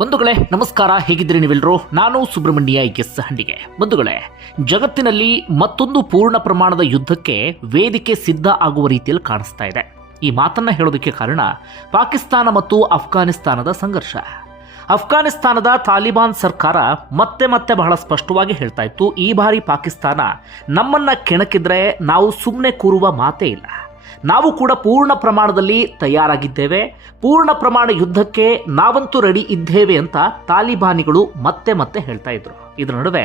ಬಂಧುಗಳೇ, ನಮಸ್ಕಾರ. ಹೇಗಿದ್ದೀರಿ ನೀವೆಲ್ಲರೂ? ನಾನು ಸುಬ್ರಹ್ಮಣ್ಯ ಎಸ್ ಹಂಡಿಗೆ. ಬಂಧುಗಳೇ, ಜಗತ್ತಿನಲ್ಲಿ ಮತ್ತೊಂದು ಪೂರ್ಣ ಪ್ರಮಾಣದ ಯುದ್ಧಕ್ಕೆ ವೇದಿಕೆ ಸಿದ್ಧ ಆಗುವ ರೀತಿಯಲ್ಲಿ ಕಾಣಿಸ್ತಾ ಇದೆ. ಈ ಮಾತನ್ನ ಹೇಳೋದಕ್ಕೆ ಕಾರಣ ಪಾಕಿಸ್ತಾನ ಮತ್ತು ಅಫ್ಘಾನಿಸ್ತಾನದ ಸಂಘರ್ಷ. ಅಫ್ಘಾನಿಸ್ತಾನದ ತಾಲಿಬಾನ್ ಸರ್ಕಾರ ಮತ್ತೆ ಮತ್ತೆ ಬಹಳ ಸ್ಪಷ್ಟವಾಗಿ ಹೇಳ್ತಾ ಇತ್ತು, ಈ ಬಾರಿ ಪಾಕಿಸ್ತಾನ ನಮ್ಮನ್ನ ಕೆಣಕಿದ್ರೆ ನಾವು ಸುಮ್ಮನೆ ಕೂರುವ ಮಾತೇ ಇಲ್ಲ. ನಾವು ಕೂಡ ಪೂರ್ಣ ಪ್ರಮಾಣದಲ್ಲಿ ತಯಾರಾಗಿದ್ದೇವೆ. ಪೂರ್ಣ ಪ್ರಮಾಣ ಯುದ್ಧಕ್ಕೆ ನಾವಂತೂ ರೆಡಿ ಇದ್ದೇವೆ ಅಂತ ತಾಲಿಬಾನಿಗಳು ಮತ್ತೆ ಮತ್ತೆ ಹೇಳ್ತಾ ಇದ್ರು. ಇದರ ನಡುವೆ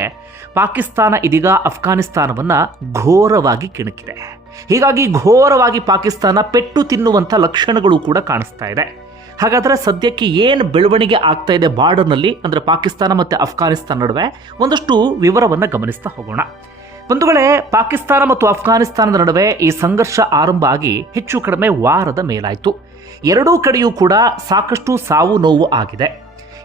ಪಾಕಿಸ್ತಾನ ಇದೀಗ ಅಫ್ಘಾನಿಸ್ತಾನವನ್ನ ಘೋರವಾಗಿ ಕಿಣಕಿದೆ. ಹೀಗಾಗಿ ಘೋರವಾಗಿ ಪಾಕಿಸ್ತಾನ ಪೆಟ್ಟು ತಿನ್ನುವಂಥ ಲಕ್ಷಣಗಳು ಕೂಡ ಕಾಣಿಸ್ತಾ ಇದೆ. ಹಾಗಾದ್ರೆ ಸದ್ಯಕ್ಕೆ ಏನು ಬೆಳವಣಿಗೆ ಆಗ್ತಾ ಇದೆ ಬಾರ್ಡರ್ನಲ್ಲಿ ಅಂದ್ರೆ ಪಾಕಿಸ್ತಾನ ಮತ್ತೆ ಅಫ್ಘಾನಿಸ್ತಾನ ನಡುವೆ ಒಂದಷ್ಟು ವಿವರವನ್ನು ಗಮನಿಸ್ತಾ ಹೋಗೋಣ. ಬಂಧುಗಳೇ, ಪಾಕಿಸ್ತಾನ ಮತ್ತು ಅಫ್ಘಾನಿಸ್ತಾನದ ನಡುವೆ ಈ ಸಂಘರ್ಷ ಆರಂಭ ಆಗಿ ಹೆಚ್ಚು ಕಡಿಮೆ ವಾರದ ಮೇಲಾಯಿತು. ಎರಡೂ ಕಡೆಯೂ ಕೂಡ ಸಾಕಷ್ಟು ಸಾವು ನೋವು ಆಗಿದೆ.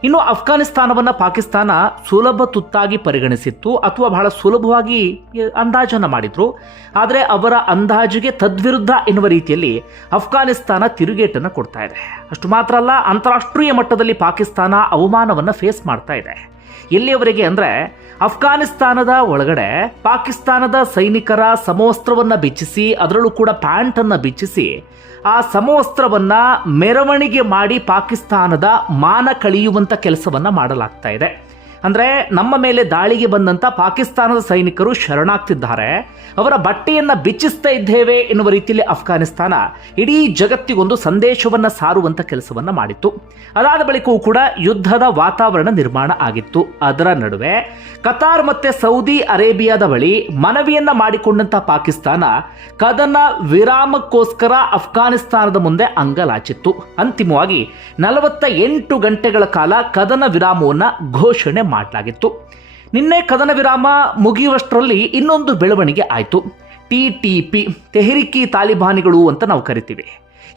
ಇನ್ನು ಅಫ್ಘಾನಿಸ್ತಾನವನ್ನು ಪಾಕಿಸ್ತಾನ ಸುಲಭ ತುತ್ತಾಗಿ ಪರಿಗಣಿಸಿತ್ತು ಅಥವಾ ಬಹಳ ಸುಲಭವಾಗಿ ಅಂದಾಜನ್ನು ಮಾಡಿದ್ರು. ಆದರೆ ಅವರ ಅಂದಾಜಿಗೆ ತದ್ವಿರುದ್ಧ ಎನ್ನುವ ರೀತಿಯಲ್ಲಿ ಅಫ್ಘಾನಿಸ್ತಾನ ತಿರುಗೇಟನ್ನು ಕೊಡ್ತಾ ಇದೆ. ಅಷ್ಟು ಮಾತ್ರ ಅಲ್ಲ, ಅಂತಾರಾಷ್ಟ್ರೀಯ ಮಟ್ಟದಲ್ಲಿ ಪಾಕಿಸ್ತಾನ ಅವಮಾನವನ್ನು ಫೇಸ್ ಮಾಡ್ತಾ ಇದೆ. ಎಲ್ಲಿಯವರೆಗೆ ಅಂದರೆ ಅಫ್ಘಾನಿಸ್ತಾನದ ಒಳಗಡೆ ಪಾಕಿಸ್ತಾನದ ಸೈನಿಕರ ಸಮವಸ್ತ್ರವನ್ನು ಬಿಚ್ಚಿಸಿ, ಅದರಲ್ಲೂ ಕೂಡ ಪ್ಯಾಂಟನ್ನು ಬಿಚ್ಚಿಸಿ, ಆ ಸಮವಸ್ತ್ರವನ್ನು ಮೆರವಣಿಗೆ ಮಾಡಿ ಪಾಕಿಸ್ತಾನದ ಮಾನ ಕಳೆಯುವಂಥ ಕೆಲಸವನ್ನು ಮಾಡಲಾಗ್ತಾ ಇದೆ. ಅಂದರೆ ನಮ್ಮ ಮೇಲೆ ದಾಳಿಗೆ ಬಂದಂಥ ಪಾಕಿಸ್ತಾನದ ಸೈನಿಕರು ಶರಣಾಗ್ತಿದ್ದಾರೆ. ಅವರ ಬಟ್ಟೆಯನ್ನು ಬಿಚ್ಚಿಸ್ತಾ ಇದ್ದೇವೆ ಎನ್ನುವ ರೀತಿಯಲ್ಲಿ ಅಫ್ಘಾನಿಸ್ತಾನ ಇಡೀ ಜಗತ್ತಿಗೊಂದು ಸಂದೇಶವನ್ನು ಸಾರುವಂಥ ಕೆಲಸವನ್ನು ಮಾಡಿತ್ತು. ಅದಾದ ಬಳಿಕವೂ ಕೂಡ ಯುದ್ಧದ ವಾತಾವರಣ ನಿರ್ಮಾಣ ಆಗಿತ್ತು. ಅದರ ನಡುವೆ ಕತಾರ್ ಮತ್ತೆ ಸೌದಿ ಅರೇಬಿಯಾದ ಬಳಿ ಮನವಿಯನ್ನು ಮಾಡಿಕೊಂಡಂಥ ಪಾಕಿಸ್ತಾನ ಕದನ ವಿರಾಮಕ್ಕೋಸ್ಕರ ಅಫ್ಘಾನಿಸ್ತಾನದ ಮುಂದೆ ಅಂಗಲಾಚಿತ್ತು. ಅಂತಿಮವಾಗಿ ನಲವತ್ತ ಎಂಟು ಗಂಟೆಗಳ ಕಾಲ ಕದನ ವಿರಾಮವನ್ನು ಘೋಷಣೆ ಮಾಡಲಾಗಿತ್ತು ನಿನ್ನೆ ಕದನ ವಿರಾಮ ಮುಗಿಯುವಷ್ಟರಲ್ಲಿ ಇನ್ನೊಂದು ಬೆಳವಣಿಗೆ ಆಯಿತು. ಟಿ ಟಿ ಪಿ ತೆಹರಿಕಿ ತಾಲಿಬಾನಿಗಳು ಅಂತ ನಾವು ಕರಿತೀವಿ.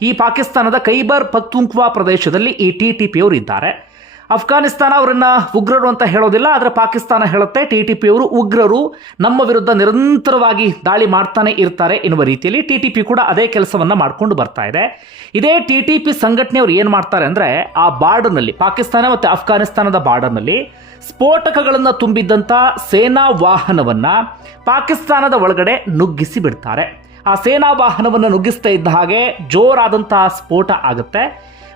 ಈ ಪಾಕಿಸ್ತಾನದ ಕೈಬರ್ ಪಕ್ತುಂಕ್ವಾ ಪ್ರದೇಶದಲ್ಲಿ ಈ ಟಿ ಟಿ ಪಿ ಅವರು ಇದ್ದಾರೆ. ಅಫ್ಘಾನಿಸ್ತಾನ ಅವರನ್ನ ಉಗ್ರರು ಅಂತ ಹೇಳೋದಿಲ್ಲ, ಆದರೆ ಪಾಕಿಸ್ತಾನ ಹೇಳುತ್ತೆ, ಟಿ ಟಿ ಪಿ ಅವರು ಉಗ್ರರು ನಮ್ಮ ವಿರುದ್ಧ ನಿರಂತರವಾಗಿ ದಾಳಿ ಮಾಡ್ತಾನೆ ಇರ್ತಾರೆ ಎನ್ನುವ ರೀತಿಯಲ್ಲಿ ಟಿ ಟಿ ಪಿ ಕೂಡ ಅದೇ ಕೆಲಸವನ್ನ ಮಾಡ್ಕೊಂಡು ಬರ್ತಾ ಇದೆ. ಇದೇ ಟಿ ಟಿ ಪಿ ಸಂಘಟನೆಯವರು ಏನು ಮಾಡ್ತಾರೆ ಅಂದರೆ ಆ ಬಾರ್ಡರ್ನಲ್ಲಿ, ಪಾಕಿಸ್ತಾನ ಮತ್ತು ಅಫ್ಘಾನಿಸ್ತಾನದ ಬಾರ್ಡರ್ನಲ್ಲಿ ಸ್ಫೋಟಕಗಳನ್ನು ತುಂಬಿದ್ದಂಥ ಸೇನಾ ವಾಹನವನ್ನ ಪಾಕಿಸ್ತಾನದ ಒಳಗಡೆ ನುಗ್ಗಿಸಿ ಬಿಡ್ತಾರೆ. ಆ ಸೇನಾ ವಾಹನವನ್ನು ನುಗ್ಗಿಸ್ತಾ ಇದ್ದ ಹಾಗೆ ಜೋರಾದಂತಹ ಸ್ಫೋಟ ಆಗುತ್ತೆ.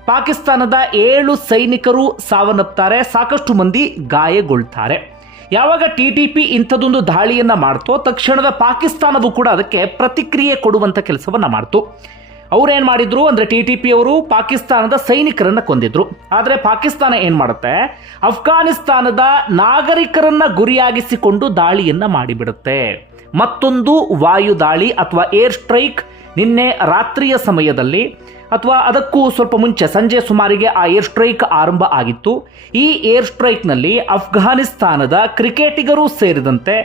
ಪಾಕಿಸ್ತಾನದ ಏಳು ಸೈನಿಕರು ಸಾವನ್ನಪ್ತಾರೆ, ಸಾಕಷ್ಟು ಮಂದಿ ಗಾಯಗೊಳ್ತಾರೆ. ಯಾವಾಗ ಟಿ ಟಿ ಪಿ ಇಂಥದ್ದೊಂದು ದಾಳಿಯನ್ನ ಮಾಡ್ತೋ, ತಕ್ಷಣದ ಪಾಕಿಸ್ತಾನವು ಕೂಡ ಅದಕ್ಕೆ ಪ್ರತಿಕ್ರಿಯೆ ಕೊಡುವಂಥ ಕೆಲಸವನ್ನ ಮಾಡ್ತು. ಅವ್ರೇನ್ ಮಾಡಿದ್ರು ಅಂದ್ರೆ ಟಿ ಟಿ ಪಿ ಅವರು ಪಾಕಿಸ್ತಾನದ ಸೈನಿಕರನ್ನ ಕೊಂದಿದ್ರು. ಆದರೆ ಪಾಕಿಸ್ತಾನ ಏನು ಮಾಡುತ್ತೆ? ಅಫ್ಘಾನಿಸ್ತಾನದ ನಾಗರಿಕರನ್ನ ಗುರಿಯಾಗಿಸಿಕೊಂಡು ದಾಳಿಯನ್ನ ಮಾಡಿಬಿಡುತ್ತೆ. ಮತ್ತೊಂದು ವಾಯು ದಾಳಿ ಅಥವಾ ಏರ್ ಸ್ಟ್ರೈಕ್ ನಿನ್ನೆ ರಾತ್ರಿಯ ಸಮಯದಲ್ಲಿ ಅಥವಾ ಅದಕ್ಕೂ ಸ್ವಲ್ಪ ಮುಂಚೆ ಸಂಜೆ ಸುಮಾರಿಗೆ ಆ ಏರ್ ಸ್ಟ್ರೈಕ್ ಆರಂಭ ಆಗಿತ್ತು. ಈ ಏರ್ ಸ್ಟ್ರೈಕ್ನಲ್ಲಿ ಅಫ್ಘಾನಿಸ್ತಾನದ ಕ್ರಿಕೆಟಿಗರು ಸೇರಿದಂತೆ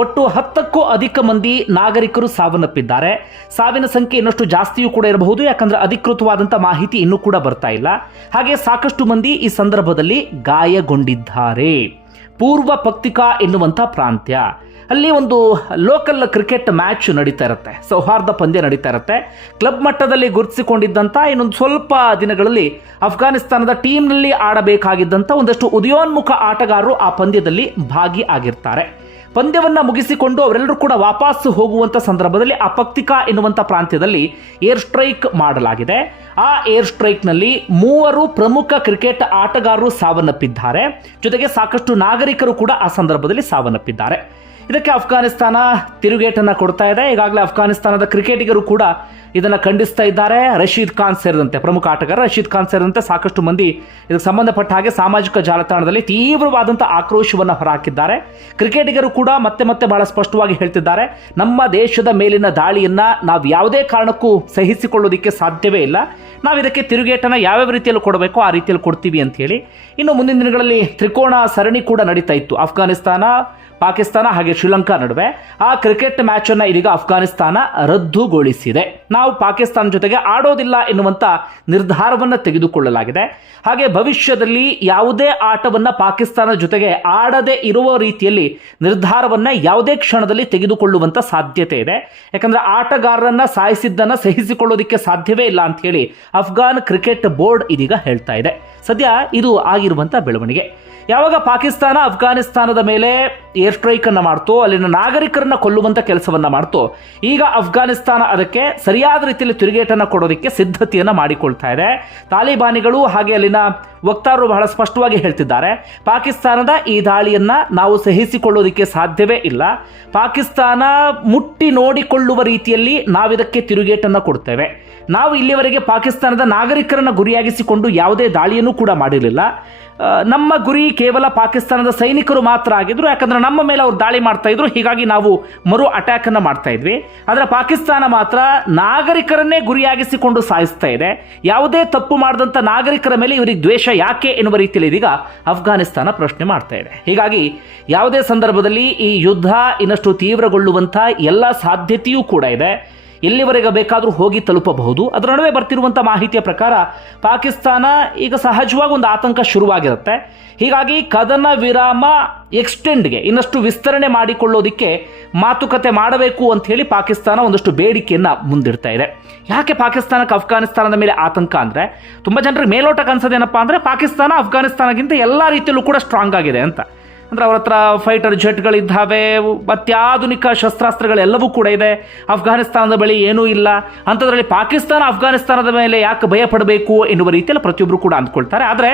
ಒಟ್ಟು ಹತ್ತಕ್ಕೂ ಅಧಿಕ ಮಂದಿ ನಾಗರಿಕರು ಸಾವನ್ನಪ್ಪಿದ್ದಾರೆ. ಸಾವಿನ ಸಂಖ್ಯೆ ಇನ್ನಷ್ಟು ಜಾಸ್ತಿಯೂ ಕೂಡ ಇರಬಹುದು, ಯಾಕಂದ್ರೆ ಅಧಿಕೃತವಾದಂಥ ಮಾಹಿತಿ ಇನ್ನೂ ಕೂಡ ಬರ್ತಾ ಇಲ್ಲ. ಹಾಗೆ ಸಾಕಷ್ಟು ಮಂದಿ ಈ ಸಂದರ್ಭದಲ್ಲಿ ಗಾಯಗೊಂಡಿದ್ದಾರೆ. ಪೂರ್ವ ಪಕ್ತಿಕಾ ಎನ್ನುವಂಥ ಪ್ರಾಂತ್ಯ. ಅಲ್ಲಿ ಒಂದು ಲೋಕಲ್ ಕ್ರಿಕೆಟ್ ಮ್ಯಾಚ್ ನಡೀತಾ ಇರುತ್ತೆ. ಸೌಹಾರ್ದ ಪಂದ್ಯ ನಡೀತಾ ಇರುತ್ತೆ. ಕ್ಲಬ್ ಮಟ್ಟದಲ್ಲಿ ಗುರುತಿಸಿಕೊಂಡಿದ್ದಂಥ ಇನ್ನೊಂದು ಸ್ವಲ್ಪ ದಿನಗಳಲ್ಲಿ ಅಫ್ಘಾನಿಸ್ತಾನದ ಟೀಮ್ನಲ್ಲಿ ಆಡಬೇಕಾಗಿದ್ದಂಥ ಒಂದಷ್ಟು ಉದಯೋನ್ಮುಖ ಆಟಗಾರರು ಆ ಪಂದ್ಯದಲ್ಲಿ ಭಾಗಿ ಆಗಿರ್ತಾರೆ ಪಂದ್ಯವನ್ನು ಮುಗಿಸಿಕೊಂಡು ಅವರೆಲ್ಲರೂ ಕೂಡ ವಾಪಸ್ ಹೋಗುವಂಥ ಸಂದರ್ಭದಲ್ಲಿ ಅಪಕ್ತಿಕಾ ಎನ್ನುವಂಥ ಪ್ರಾಂತ್ಯದಲ್ಲಿ ಏರ್ ಸ್ಟ್ರೈಕ್ ಮಾಡಲಾಗಿದೆ. ಆ ಏರ್ ಸ್ಟ್ರೈಕ್ನಲ್ಲಿ ಮೂವರು ಪ್ರಮುಖ ಕ್ರಿಕೆಟ್ ಆಟಗಾರರು ಸಾವನ್ನಪ್ಪಿದ್ದಾರೆ. ಜೊತೆಗೆ ಸಾಕಷ್ಟು ನಾಗರಿಕರು ಕೂಡ ಆ ಸಂದರ್ಭದಲ್ಲಿ ಸಾವನ್ನಪ್ಪಿದ್ದಾರೆ. ಇದಕ್ಕೆ ಅಫ್ಘಾನಿಸ್ತಾನ ತಿರುಗೇಟನ್ನು ಕೊಡ್ತಾ ಇದೆ. ಈಗಾಗಲೇ ಅಫ್ಘಾನಿಸ್ತಾನದ ಕ್ರಿಕೆಟಿಗರು ಕೂಡ ಇದನ್ನು ಖಂಡಿಸ್ತಾ ಇದ್ದಾರೆ. ರಶೀದ್ ಖಾನ್ ಸೇರಿದಂತೆ, ಪ್ರಮುಖ ಆಟಗಾರ ರಶೀದ್ ಖಾನ್ ಸೇರಿದಂತೆ ಸಾಕಷ್ಟು ಮಂದಿ ಇದಕ್ಕೆ ಸಂಬಂಧಪಟ್ಟ ಹಾಗೆ ಸಾಮಾಜಿಕ ಜಾಲತಾಣದಲ್ಲಿ ತೀವ್ರವಾದಂಥ ಆಕ್ರೋಶವನ್ನು ಹೊರಹಾಕಿದ್ದಾರೆ. ಕ್ರಿಕೆಟಿಗರು ಕೂಡ ಮತ್ತೆ ಮತ್ತೆ ಬಹಳ ಸ್ಪಷ್ಟವಾಗಿ ಹೇಳ್ತಿದ್ದಾರೆ. ನಮ್ಮ ದೇಶದ ಮೇಲಿನ ದಾಳಿಯನ್ನ ನಾವು ಯಾವುದೇ ಕಾರಣಕ್ಕೂ ಸಹಿಸಿಕೊಳ್ಳೋದಿಕ್ಕೆ ಸಾಧ್ಯವೇ ಇಲ್ಲ. ನಾವು ಇದಕ್ಕೆ ತಿರುಗೇಟನ್ನು ಯಾವ್ಯಾವ ರೀತಿಯಲ್ಲಿ ಕೊಡಬೇಕು ಆ ರೀತಿಯಲ್ಲಿ ಕೊಡ್ತೀವಿ ಅಂತ ಹೇಳಿ. ಇನ್ನು ಮುಂದಿನ ದಿನಗಳಲ್ಲಿ ತ್ರಿಕೋಣ ಸರಣಿ ಕೂಡ ನಡೀತಾ ಇತ್ತು. ಅಫ್ಘಾನಿಸ್ತಾನ ಪಾಕಿಸ್ತಾನ ಹಾಗೆ ಶ್ರೀಲಂಕಾ ನಡುವೆ ಆ ಕ್ರಿಕೆಟ್ ಮ್ಯಾಚ್ ಅನ್ನ ಇದೀಗ ಅಫ್ಘಾನಿಸ್ತಾನ ರದ್ದುಗೊಳಿಸಿದೆ. ನಾವು ಪಾಕಿಸ್ತಾನ ಜೊತೆಗೆ ಆಡೋದಿಲ್ಲ ಎನ್ನುವಂತ ನಿರ್ಧಾರವನ್ನು ತೆಗೆದುಕೊಳ್ಳಲಾಗಿದೆ. ಹಾಗೆ ಭವಿಷ್ಯದಲ್ಲಿ ಯಾವುದೇ ಆಟವನ್ನ ಪಾಕಿಸ್ತಾನದ ಜೊತೆಗೆ ಆಡದೆ ಇರುವ ರೀತಿಯಲ್ಲಿ ನಿರ್ಧಾರವನ್ನ ಯಾವುದೇ ಕ್ಷಣದಲ್ಲಿ ತೆಗೆದುಕೊಳ್ಳುವಂತ ಸಾಧ್ಯತೆ ಇದೆ. ಯಾಕಂದ್ರೆ ಆಟಗಾರರನ್ನ ಸಾಯಿಸಿದ್ದನ್ನ ಸಹಿಸಿಕೊಳ್ಳೋದಕ್ಕೆ ಸಾಧ್ಯವೇ ಇಲ್ಲ ಅಂತ ಹೇಳಿ ಅಫ್ಘಾನ್ ಕ್ರಿಕೆಟ್ ಬೋರ್ಡ್ ಇದೀಗ ಹೇಳ್ತಾ ಇದೆ. ಸದ್ಯ ಇದು ಆಗಿರುವಂತ ಬೆಳವಣಿಗೆ. ಯಾವಾಗ ಪಾಕಿಸ್ತಾನ ಅಫ್ಘಾನಿಸ್ತಾನದ ಮೇಲೆ ಏರ್ ಸ್ಟ್ರೈಕ್ ಅನ್ನು ಮಾಡ್ತು, ಅಲ್ಲಿನ ನಾಗರಿಕರನ್ನ ಕೊಲ್ಲುವಂತ ಕೆಲಸವನ್ನ ಮಾಡ್ತು, ಈಗ ಅಫ್ಘಾನಿಸ್ತಾನ ಅದಕ್ಕೆ ಸರಿಯಾದ ರೀತಿಯಲ್ಲಿ ತಿರುಗೇಟನ್ನು ಕೊಡೋದಕ್ಕೆ ಸಿದ್ಧತೆಯನ್ನ ಮಾಡಿಕೊಳ್ತಾ ಇದೆ. ತಾಲಿಬಾನಿಗಳು ಹಾಗೆ ಅಲ್ಲಿನ ವಕ್ತಾರರು ಬಹಳ ಸ್ಪಷ್ಟವಾಗಿ ಹೇಳ್ತಿದ್ದಾರೆ. ಪಾಕಿಸ್ತಾನದ ಈ ದಾಳಿಯನ್ನ ನಾವು ಸಹಿಸಿಕೊಳ್ಳೋದಕ್ಕೆ ಸಾಧ್ಯವೇ ಇಲ್ಲ. ಪಾಕಿಸ್ತಾನ ಮುಟ್ಟಿ ನೋಡಿಕೊಳ್ಳುವ ರೀತಿಯಲ್ಲಿ ನಾವಿದಕ್ಕೆ ತಿರುಗೇಟನ್ನು ಕೊಡ್ತೇವೆ. ನಾವು ಇಲ್ಲಿವರೆಗೆ ಪಾಕಿಸ್ತಾನದ ನಾಗರಿಕರನ್ನ ಗುರಿಯಾಗಿಸಿಕೊಂಡು ಯಾವುದೇ ದಾಳಿಯನ್ನು ಕೂಡ ಮಾಡಿರಲಿಲ್ಲ. ನಮ್ಮ ಗುರಿ ಕೇವಲ ಪಾಕಿಸ್ತಾನದ ಸೈನಿಕರು ಮಾತ್ರ ಆಗಿದ್ರು, ಯಾಕಂದ್ರೆ ನಮ್ಮ ಮೇಲೆ ಅವ್ರು ದಾಳಿ ಮಾಡ್ತಾ ಇದ್ರು, ಹೀಗಾಗಿ ನಾವು ಮರು ಅಟ್ಯಾಕ್ ಅನ್ನ ಮಾಡ್ತಾ ಇದ್ವಿ. ಆದ್ರೆ ಪಾಕಿಸ್ತಾನ ಮಾತ್ರ ನಾಗರಿಕರನ್ನೇ ಗುರಿಯಾಗಿಸಿಕೊಂಡು ಸಾಯಿಸ್ತಾ ಇದೆ. ಯಾವುದೇ ತಪ್ಪು ಮಾಡಿದಂತ ನಾಗರಿಕರ ಮೇಲೆ ಇವರಿಗೆ ದ್ವೇಷ ಯಾಕೆ ಎನ್ನುವ ರೀತಿಯಲ್ಲಿ ಇದೀಗ ಅಫ್ಘಾನಿಸ್ತಾನ ಪ್ರಶ್ನೆ ಮಾಡ್ತಾ ಇದೆ. ಹೀಗಾಗಿ ಯಾವುದೇ ಸಂದರ್ಭದಲ್ಲಿ ಈ ಯುದ್ಧ ಇನ್ನಷ್ಟು ತೀವ್ರಗೊಳ್ಳುವಂತ ಎಲ್ಲ ಸಾಧ್ಯತೆಯೂ ಕೂಡ ಇದೆ. ಎಲ್ಲಿವರೆಗೆ ಬೇಕಾದರೂ ಹೋಗಿ ತಲುಪಬಹುದು. ಅದರ ನಡುವೆ ಬರ್ತಿರುವಂಥ ಮಾಹಿತಿಯ ಪ್ರಕಾರ ಪಾಕಿಸ್ತಾನ ಈಗ ಸಹಜವಾಗಿ ಒಂದು ಆತಂಕ ಶುರುವಾಗಿರುತ್ತೆ. ಹೀಗಾಗಿ ಕದನ ವಿರಾಮ ಎಕ್ಸ್ಟೆಂಡ್ಗೆ ಇನ್ನಷ್ಟು ವಿಸ್ತರಣೆ ಮಾಡಿಕೊಳ್ಳೋದಿಕ್ಕೆ ಮಾತುಕತೆ ಮಾಡಬೇಕು ಅಂತ ಹೇಳಿ ಪಾಕಿಸ್ತಾನ ಒಂದಷ್ಟು ಬೇಡಿಕೆಯನ್ನು ಮುಂದಿಡ್ತಾ ಇದೆ. ಯಾಕೆ ಪಾಕಿಸ್ತಾನಕ್ಕೆ ಅಫ್ಘಾನಿಸ್ತಾನದ ಮೇಲೆ ಆತಂಕ ಅಂದರೆ ತುಂಬ ಜನರಿಗೆ ಮೇಲೋಟಕ್ಕೆ ಅನ್ಸೋದೇನಪ್ಪ ಅಂದರೆ ಪಾಕಿಸ್ತಾನ ಅಫ್ಘಾನಿಸ್ತಾನಗಿಂತ ಎಲ್ಲ ರೀತಿಯಲ್ಲೂ ಕೂಡ ಸ್ಟ್ರಾಂಗ್ ಆಗಿದೆ ಅಂತ. ಅಂದ್ರೆ ಅವ್ರ ಹತ್ರ ಫೈಟರ್ ಜೆಟ್ಗಳಿದ್ದಾವೆ ಅತ್ಯಾಧುನಿಕ ಶಸ್ತ್ರಾಸ್ತ್ರಗಳೆಲ್ಲವೂ ಕೂಡ ಇದೆ. ಅಫ್ಘಾನಿಸ್ತಾನದ ಬಳಿ ಏನೂ ಇಲ್ಲ. ಅಂಥದ್ರಲ್ಲಿ ಪಾಕಿಸ್ತಾನ ಅಫ್ಘಾನಿಸ್ತಾನದ ಮೇಲೆ ಯಾಕೆ ಭಯ ಪಡಬೇಕು ಎನ್ನುವ ರೀತಿಯಲ್ಲಿ ಪ್ರತಿಯೊಬ್ಬರು ಕೂಡ ಅಂದ್ಕೊಳ್ತಾರೆ. ಆದರೆ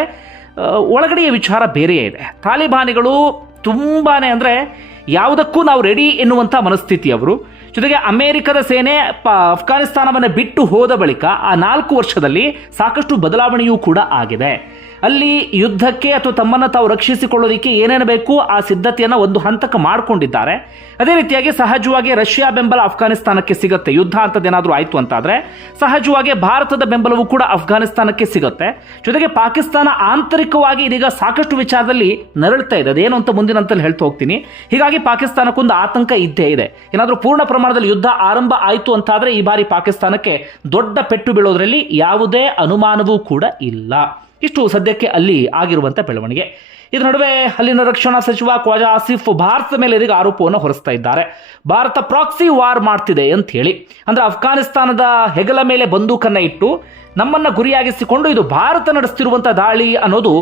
ಒಳಗಡೆಯ ವಿಚಾರ ಬೇರೆಯೇ ಇದೆ. ತಾಲಿಬಾನಿಗಳು ತುಂಬಾನೇ ಅಂದರೆ ಯಾವುದಕ್ಕೂ ನಾವು ರೆಡಿ ಎನ್ನುವಂಥ ಮನಸ್ಥಿತಿ ಅವರು ಜೊತೆಗೆ ಅಮೆರಿಕದ ಸೇನೆ ಅಫ್ಘಾನಿಸ್ತಾನವನ್ನು ಬಿಟ್ಟು ಹೋದ ಬಳಿಕ ಆ ನಾಲ್ಕು ವರ್ಷದಲ್ಲಿ ಸಾಕಷ್ಟು ಬದಲಾವಣೆಯೂ ಕೂಡ ಆಗಿದೆ. ಅಲ್ಲಿ ಯುದ್ಧಕ್ಕೆ ಅಥವಾ ತಮ್ಮನ್ನು ತಾವು ರಕ್ಷಿಸಿಕೊಳ್ಳೋದಕ್ಕೆ ಏನೇನು ಬೇಕು ಆ ಸಿದ್ಧತೆಯನ್ನು ಒಂದು ಹಂತಕ್ಕೆ ಮಾಡಿಕೊಂಡಿದ್ದಾರೆ. ಅದೇ ರೀತಿಯಾಗಿ ಸಹಜವಾಗಿ ರಷ್ಯಾ ಬೆಂಬಲ ಅಫ್ಘಾನಿಸ್ತಾನಕ್ಕೆ ಸಿಗುತ್ತೆ. ಯುದ್ಧ ಅಂತದೇನಾದರೂ ಆಯಿತು ಅಂತಾದರೆ ಸಹಜವಾಗಿ ಭಾರತದ ಬೆಂಬಲವೂ ಕೂಡ ಅಫ್ಘಾನಿಸ್ತಾನಕ್ಕೆ ಸಿಗುತ್ತೆ. ಜೊತೆಗೆ ಪಾಕಿಸ್ತಾನ ಆಂತರಿಕವಾಗಿ ಇದೀಗ ಸಾಕಷ್ಟು ವಿಚಾರದಲ್ಲಿ ನರಳ್ತಾ ಇದೆ. ಅದೇನು ಅಂತ ಮುಂದಿನ ಹಂತಲ್ಲಿ ಹೇಳ್ತಾ ಹೋಗ್ತೀನಿ. ಹೀಗಾಗಿ ಪಾಕಿಸ್ತಾನಕ್ಕೊಂದು ಆತಂಕ ಇದ್ದೇ ಇದೆ. ಏನಾದರೂ ಪೂರ್ಣ ಪ್ರಮಾಣದಲ್ಲಿ ಯುದ್ಧ ಆರಂಭ ಆಯಿತು ಅಂತಾದರೆ ಈ ಬಾರಿ ಪಾಕಿಸ್ತಾನಕ್ಕೆ ದೊಡ್ಡ ಪೆಟ್ಟು ಬೀಳೋದ್ರಲ್ಲಿ ಯಾವುದೇ ಅನುಮಾನವೂ ಕೂಡ ಇಲ್ಲ. ಇಷ್ಟು ಸದ್ಯಕ್ಕೆ ಅಲ್ಲಿ ಆಗಿರುವಂಥ ಬೆಳವಣಿಗೆ. ಇದರ ನಡುವೆ ಅಲ್ಲಿನ ರಕ್ಷಣಾ ಸಚಿವ ಖ್ವಾಜಾ ಆಸಿಫ್ ಭಾರತದ ಮೇಲೆ ಇದೀಗ ಆರೋಪವನ್ನು ಹೊರಿಸ್ತಾ ಇದ್ದಾರೆ. ಭಾರತ ಪ್ರಾಕ್ಸಿ ವಾರ್ ಮಾಡ್ತಿದೆ ಅಂತ ಹೇಳಿ. ಅಂದ್ರೆ ಅಫ್ಘಾನಿಸ್ತಾನದ ಹೆಗಲ ಮೇಲೆ ಬಂದೂಕನ್ನ ಇಟ್ಟು ನಮ್ಮನ್ನ ಗುರಿಯಾಗಿಸಿಕೊಂಡು ಇದು ಭಾರತ ನಡೆಸ್ತಿರುವಂಥ ದಾಳಿ ಅನ್ನೋದು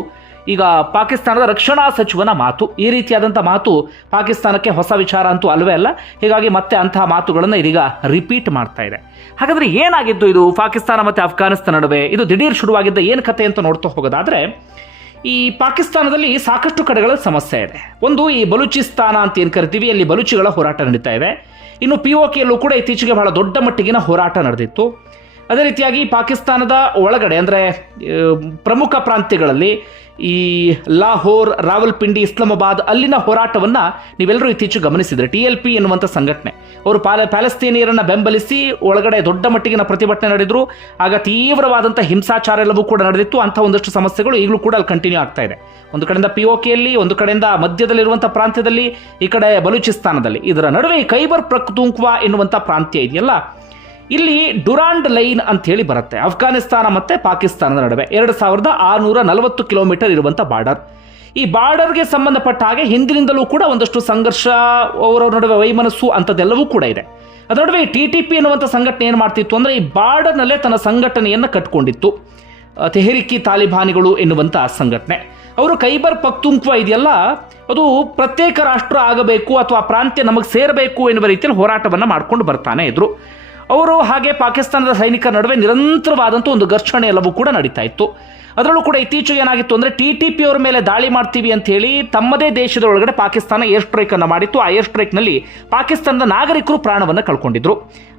ಈಗ ಪಾಕಿಸ್ತಾನದ ರಕ್ಷಣಾ ಸಚಿವನ ಮಾತು, ಈ ರೀತಿಯಾದಂಥ ಮಾತು ಪಾಕಿಸ್ತಾನಕ್ಕೆ ಹೊಸ ವಿಚಾರ ಅಂತೂ ಅಲ್ವೇ ಅಲ್ಲ. ಹೀಗಾಗಿ ಮತ್ತೆ ಅಂತಹ ಮಾತುಗಳನ್ನು ಇದೀಗ ರಿಪೀಟ್ ಮಾಡ್ತಾ ಇದೆ. ಹಾಗಾದರೆ ಏನಾಗಿದ್ದು ಇದು ಪಾಕಿಸ್ತಾನ ಮತ್ತು ಅಫ್ಘಾನಿಸ್ತಾನ ನಡುವೆ? ಇದು ದಿಢೀರ್ ಶುರುವಾಗಿದ್ದ ಏನು ಕತೆ ಅಂತ ನೋಡ್ತಾ ಹೋಗೋದಾದರೆ, ಈ ಪಾಕಿಸ್ತಾನದಲ್ಲಿ ಸಾಕಷ್ಟು ಕಡೆಗಳ ಸಮಸ್ಯೆ ಇದೆ. ಒಂದು, ಈ ಬಲೂಚಿಸ್ತಾನ ಅಂತ ಏನು ಕರಿತೀವಿ, ಅಲ್ಲಿ ಬಲೂಚಿಗಳ ಹೋರಾಟ ನಡೀತಾ ಇದೆ. ಇನ್ನು ಪಿ ಒ ಕೆಯಲ್ಲೂ ಕೂಡ ಇತ್ತೀಚೆಗೆ ಬಹಳ ದೊಡ್ಡ ಮಟ್ಟಿಗಿನ ಹೋರಾಟ ನಡೆದಿತ್ತು. ಅದೇ ರೀತಿಯಾಗಿ ಪಾಕಿಸ್ತಾನದ ಒಳಗಡೆ, ಅಂದರೆ ಪ್ರಮುಖ ಪ್ರಾಂತ್ಯಗಳಲ್ಲಿ ಈ ಲಾಹೋರ್ ರಾವಲ್ಪಿಂಡಿ ಇಸ್ಲಾಮಾಬಾದ್ ಅಲ್ಲಿನ ಹೋರಾಟವನ್ನು ನೀವೆಲ್ಲರೂ ಇತ್ತೀಚೆಗೆ ಗಮನಿಸಿದರೆ. ಟಿ ಎಲ್ ಪಿ ಎನ್ನುವಂಥ ಸಂಘಟನೆ. ಅವರು ಪಾಲ ಪ್ಯಾಲೆಸ್ತೀನಿಯರನ್ನು ಬೆಂಬಲಿಸಿ ಒಳಗಡೆ ದೊಡ್ಡ ಮಟ್ಟಿಗಿನ ಪ್ರತಿಭಟನೆ ನಡೆದ್ರು. ಆಗ ತೀವ್ರವಾದಂಥ ಹಿಂಸಾಚಾರ ಎಲ್ಲವೂ ಕೂಡ ನಡೆದಿತ್ತು. ಅಂಥ ಒಂದಷ್ಟು ಸಮಸ್ಯೆಗಳು ಈಗಲೂ ಕೂಡ ಅಲ್ಲಿ ಕಂಟಿನ್ಯೂ ಆಗ್ತಾ ಇದೆ. ಒಂದು ಕಡೆಯಿಂದ ಪಿ ಯಲ್ಲಿ ಒಂದು ಕಡೆಯಿಂದ ಮಧ್ಯದಲ್ಲಿರುವಂಥ ಪ್ರಾಂತ್ಯದಲ್ಲಿ, ಈ ಕಡೆ ಬಲೂಚಿಸ್ತಾನದಲ್ಲಿ. ಇದರ ನಡುವೆ ಕೈಬರ್ ಪ್ರಕ್ ಪ್ರಕ್ತುಂಕ್ವಾ ಎನ್ನುವಂಥ ಪ್ರಾಂತ್ಯ ಇದೆಯಲ್ಲ ಇಲ್ಲಿ ಡುರಾಂಡ್ ಲೈನ್ ಅಂತ ಹೇಳಿ ಬರುತ್ತೆ. ಅಫ್ಘಾನಿಸ್ತಾನ ಮತ್ತೆ ಪಾಕಿಸ್ತಾನದ ನಡುವೆ. ಎರಡು ಸಾವಿರದ ಆರುನೂರ ನಲವತ್ತು ಕಿಲೋಮೀಟರ್ ಇರುವಂಥ ಬಾರ್ಡರ್. ಈ ಬಾರ್ಡರ್ಗೆ ಸಂಬಂಧಪಟ್ಟ ಹಾಗೆ ಹಿಂದಿನಿಂದಲೂ ಕೂಡ ಒಂದಷ್ಟು ಸಂಘರ್ಷ ಅವರವ್ರ ನಡುವೆ ವೈಮನಸ್ಸು ಅಂಥದ್ದೆಲ್ಲವೂ ಕೂಡ ಇದೆ. ಅದರ ನಡುವೆ ಟಿ ಟಿ ಪಿ ಎನ್ನುವಂಥ ಸಂಘಟನೆ ಏನು ಮಾಡ್ತಿತ್ತು ಅಂದರೆ ಈ ಬಾರ್ಡರ್ನಲ್ಲೇ ತನ್ನ ಸಂಘಟನೆಯನ್ನು ಕಟ್ಕೊಂಡಿತ್ತು. ತೆಹರಿಕಿ ತಾಲಿಬಾನಿಗಳು ಎನ್ನುವಂಥ ಸಂಘಟನೆ. ಅವರು ಕೈಬರ್ ಪಕ್ತುಂಕ್ವ ಇದೆಯಲ್ಲ, ಅದು ಪ್ರತ್ಯೇಕ ರಾಷ್ಟ್ರ ಆಗಬೇಕು ಅಥವಾ ಪ್ರಾಂತ್ಯ ನಮಗೆ ಸೇರಬೇಕು ಎನ್ನುವ ರೀತಿಯಲ್ಲಿ ಹೋರಾಟವನ್ನು ಮಾಡ್ಕೊಂಡು ಬರ್ತಾನೆ ಇದ್ರು. ಅವರು ಹಾಗೆ ಪಾಕಿಸ್ತಾನದ ಸೈನಿಕರ ನಡುವೆ ನಿರಂತರವಾದಂಥ ಒಂದು ಘರ್ಷಣೆ ಎಲ್ಲವೂ ಕೂಡ ನಡೀತಾ ಇತ್ತು. ಅದರಲ್ಲೂ ಕೂಡ ಇತ್ತೀಚೆಗೆ ಏನಾಗಿತ್ತು ಅಂದರೆ ಟಿ ಟಿ ಪಿ ಅವರ ಮೇಲೆ ದಾಳಿ ಮಾಡ್ತೀವಿ ಅಂತ ಹೇಳಿ ತಮ್ಮದೇ ದೇಶದ ಒಳಗಡೆ ಪಾಕಿಸ್ತಾನ ಏರ್ ಸ್ಟ್ರೈಕ್ ಅನ್ನು ಮಾಡಿತ್ತು. ಆ ಏರ್ ಸ್ಟ್ರೈಕ್ನಲ್ಲಿ ಪಾಕಿಸ್ತಾನದ ನಾಗರಿಕರು ಪ್ರಾಣವನ್ನು ಕಳ್ಕೊಂಡಿದ್ರು.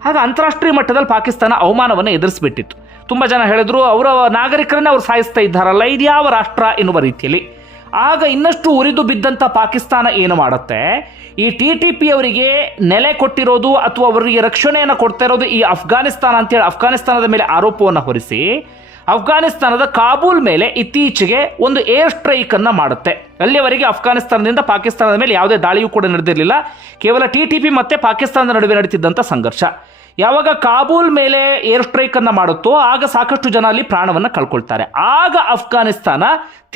ಆಗ ಅಂತಾರಾಷ್ಟ್ರೀಯ ಮಟ್ಟದಲ್ಲಿ ಪಾಕಿಸ್ತಾನ ಅವಮಾನವನ್ನು ಎದುರಿಸಿಬಿಟ್ಟಿತ್ತು. ತುಂಬ ಜನ ಹೇಳಿದ್ರು, ಅವರ ನಾಗರಿಕರನ್ನೇ ಅವ್ರು ಸಾಯಿಸ್ತಾ ಇದ್ದಾರಲ್ಲ, ಇದ್ಯಾವ ರಾಷ್ಟ್ರ ಎನ್ನುವ ರೀತಿಯಲ್ಲಿ. ಆಗ ಇನ್ನಷ್ಟು ಉರಿದು ಬಿದ್ದಂಥ ಪಾಕಿಸ್ತಾನ ಏನು ಮಾಡುತ್ತೆ? ಈ ಟಿ ಟಿ ಪಿ ಅವರಿಗೆ ನೆಲೆ ಕೊಟ್ಟಿರೋದು ಅಥವಾ ಅವರಿಗೆ ರಕ್ಷಣೆಯನ್ನು ಕೊಡ್ತಾ ಇರೋದು ಈ ಅಫ್ಘಾನಿಸ್ತಾನ ಅಂತೇಳಿ ಅಫ್ಘಾನಿಸ್ತಾನದ ಮೇಲೆ ಆರೋಪವನ್ನು ಹೊರಿಸಿ, ಅಫ್ಘಾನಿಸ್ತಾನದ ಕಾಬೂಲ್ ಮೇಲೆ ಇತ್ತೀಚೆಗೆ ಒಂದು ಏರ್ ಸ್ಟ್ರೈಕ್ ಅನ್ನು ಮಾಡುತ್ತೆ. ಅಲ್ಲಿಯವರೆಗೆ ಅಫ್ಘಾನಿಸ್ತಾನದಿಂದ ಪಾಕಿಸ್ತಾನದ ಮೇಲೆ ಯಾವುದೇ ದಾಳಿಯೂ ಕೂಡ ನಡೆದಿರಲಿಲ್ಲ. ಕೇವಲ ಟಿ ಟಿ ಪಿ ಮತ್ತೆ ಪಾಕಿಸ್ತಾನದ ನಡುವೆ ನಡೀತಿದ್ದಂಥ ಸಂಘರ್ಷ. ಯಾವಾಗ ಕಾಬೂಲ್ ಮೇಲೆ ಏರ್ ಸ್ಟ್ರೈಕ್ ಅನ್ನು ಮಾಡುತ್ತೋ ಆಗ ಸಾಕಷ್ಟು ಜನ ಅಲ್ಲಿ ಪ್ರಾಣವನ್ನ ಕಳ್ಕೊಳ್ತಾರೆ. ಆಗ ಅಫ್ಘಾನಿಸ್ತಾನ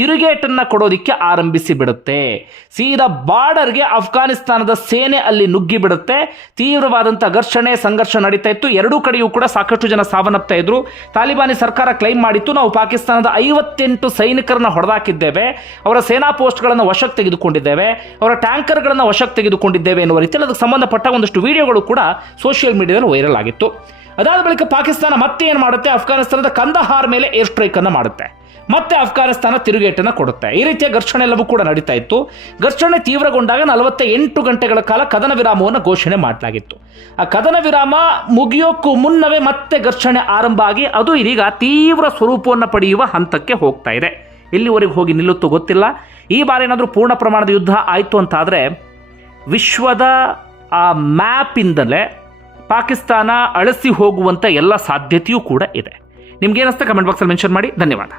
ತಿರುಗೇಟನ್ನ ಕೊಡೋದಕ್ಕೆ ಆರಂಭಿಸಿ ಬಿಡುತ್ತೆ. ಸೀದಾ ಬಾರ್ಡರ್ಗೆ ಅಫ್ಘಾನಿಸ್ತಾನದ ಸೇನೆ ಅಲ್ಲಿ ನುಗ್ಗಿ ಬಿಡುತ್ತೆ. ತೀವ್ರವಾದಂಥ ಘರ್ಷಣೆ, ಸಂಘರ್ಷ ನಡೀತಾ ಇತ್ತು. ಎರಡೂ ಕಡೆಯೂ ಕೂಡ ಸಾಕಷ್ಟು ಜನ ಸಾವನ್ನಪ್ತಾ ಇದ್ರು. ತಾಲಿಬಾನಿ ಸರ್ಕಾರ ಕ್ಲೈಮ್ ಮಾಡಿತ್ತು. ನಾವು ಪಾಕಿಸ್ತಾನದ ಐವತ್ತೆಂಟು ಸೈನಿಕರನ್ನ ಹೊಡೆದಾಕಿದ್ದೇವೆ. ಅವರ ಸೇನಾ ಪೋಸ್ಟ್ಗಳನ್ನು ವಶಕ್ಕೆ ತೆಗೆದುಕೊಂಡಿದ್ದೇವೆ. ಅವರ ಟ್ಯಾಂಕರ್ಗಳನ್ನು ವಶಕ್ಕೆ ತೆಗೆದುಕೊಂಡಿದ್ದೇವೆ ಎನ್ನುವ ರೀತಿಯಲ್ಲಿ ಅದಕ್ಕೆ ಸಂಬಂಧಪಟ್ಟ ಒಂದಷ್ಟು ವಿಡಿಯೋಗಳು ಕೂಡ ಸೋಷಿಯಲ್ ಮೀಡಿಯಾದಲ್ಲಿ ವೈರಲ್ ಆಗಿತ್ತು. ಅದಾದ ಬಳಿಕ ಪಾಕಿಸ್ತಾನ ಮತ್ತೆ ಏನು ಮಾಡುತ್ತೆ? ಅಫ್ಘಾನಿಸ್ತಾನದ ಕಂದಹಾರ್ ಮೇಲೆ ಏರ್ ಸ್ಟ್ರೈಕ್ ಅನ್ನು ಮಾಡುತ್ತೆ. ಮತ್ತೆ ಅಫ್ಘಾನಿಸ್ತಾನ ತಿರುಗೇಟನ್ನು ಕೊಡುತ್ತೆ. ಈ ರೀತಿಯ ಘರ್ಷಣೆ ಎಲ್ಲವೂ ಕೂಡ ನಡೀತಾ ಇತ್ತು. ಘರ್ಷಣೆ ತೀವ್ರಗೊಂಡಾಗ ನಲವತ್ತ ಎಂಟು ಗಂಟೆಗಳ ಕಾಲ ಕದನ ವಿರಾಮವನ್ನು ಘೋಷಣೆ ಮಾಡಲಾಗಿತ್ತು. ಆ ಕದನ ವಿರಾಮ ಮುಗಿಯೋಕ್ಕೂ ಮುನ್ನವೇ ಮತ್ತೆ ಘರ್ಷಣೆ ಆರಂಭ ಆಗಿ ಅದು ಇದೀಗ ತೀವ್ರ ಸ್ವರೂಪವನ್ನು ಪಡೆಯುವ ಹಂತಕ್ಕೆ ಹೋಗ್ತಾ ಇದೆ. ಎಲ್ಲಿವರೆಗೂ ಹೋಗಿ ನಿಲ್ಲುತ್ತೋ ಗೊತ್ತಿಲ್ಲ. ಈ ಬಾರಿ ಏನಾದರೂ ಪೂರ್ಣ ಪ್ರಮಾಣದ ಯುದ್ಧ ಆಯಿತು ಅಂತಾದರೆ ವಿಶ್ವದ ಆ ಮ್ಯಾಪಿಂದಲೇ ಪಾಕಿಸ್ತಾನ ಅಳಸಿ ಹೋಗುವಂಥ ಎಲ್ಲ ಸಾಧ್ಯತೆಯೂ ಕೂಡ ಇದೆ. ನಿಮ್ಗೇನಿಸ್ತಾ ಕಮೆಂಟ್ ಬಾಕ್ಸಲ್ಲಿ ಮೆನ್ಷನ್ ಮಾಡಿ. ಧನ್ಯವಾದ.